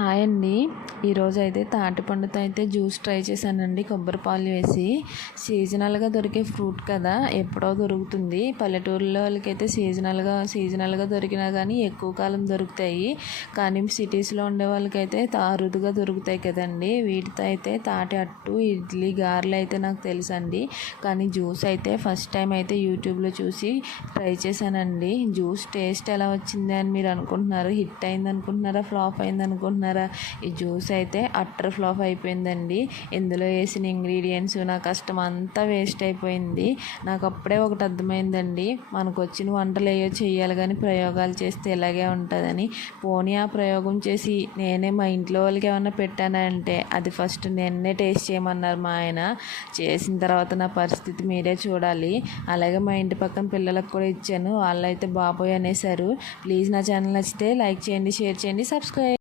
Hi అండి. ఈరోజు అయితే తాటిపండుతో అయితే జ్యూస్ ట్రై చేశానండి, కొబ్బరి పాలు వేసి. సీజనల్గా దొరికే ఫ్రూట్ కదా, ఎప్పుడో దొరుకుతుంది. పల్లెటూరులో వాళ్ళకైతే సీజనల్గా దొరికినా కానీ ఎక్కువ కాలం దొరుకుతాయి. కానీ సిటీస్లో ఉండే వాళ్ళకైతే అరుదుగా దొరుకుతాయి కదండి. వీటితో అయితే తాటి అట్టు, ఇడ్లీ, గారెలు అయితే నాకు తెలుసండి. కానీ జ్యూస్ అయితే ఫస్ట్ టైం అయితే యూట్యూబ్లో చూసి ట్రై చేశానండి. జ్యూస్ టేస్ట్ ఎలా వచ్చింది అని మీరు అనుకుంటున్నారు? హిట్ అయింది అనుకుంటున్నారా, ఫ్లాప్ అయింది అనుకుంటున్నారా? ఈ జ్యూస్ అయితే అట్టర్ ఫ్లాప్ అయిపోయిందండి. ఇందులో వేసిన ఇంగ్రీడియంట్స్, నా కష్టం అంతా వేస్ట్ అయిపోయింది. నాకు అప్పుడే ఒకటి అర్థమైందండి, మనకు వచ్చిన వంటలు ఏయో చేయాలి కానీ ప్రయోగాలు చేస్తే ఇలాగే ఉంటుందని. పోనీ ఆ ప్రయోగం చేసి నేనే మా ఇంట్లో వాళ్ళకి ఏమన్నా పెట్టానంటే అది ఫస్ట్ నేనే టేస్ట్ చేయమన్నారు మా ఆయన. చేసిన తర్వాత నా పరిస్థితి మీరే చూడాలి. అలాగే మా ఇంటి పక్కన పిల్లలకు కూడా ఇచ్చాను, వాళ్ళైతే బాబోయ్ అనేసారు. ప్లీజ్ నా ఛానల్ నచ్చితే లైక్ చేయండి, షేర్ చేయండి, సబ్స్క్రైబ్.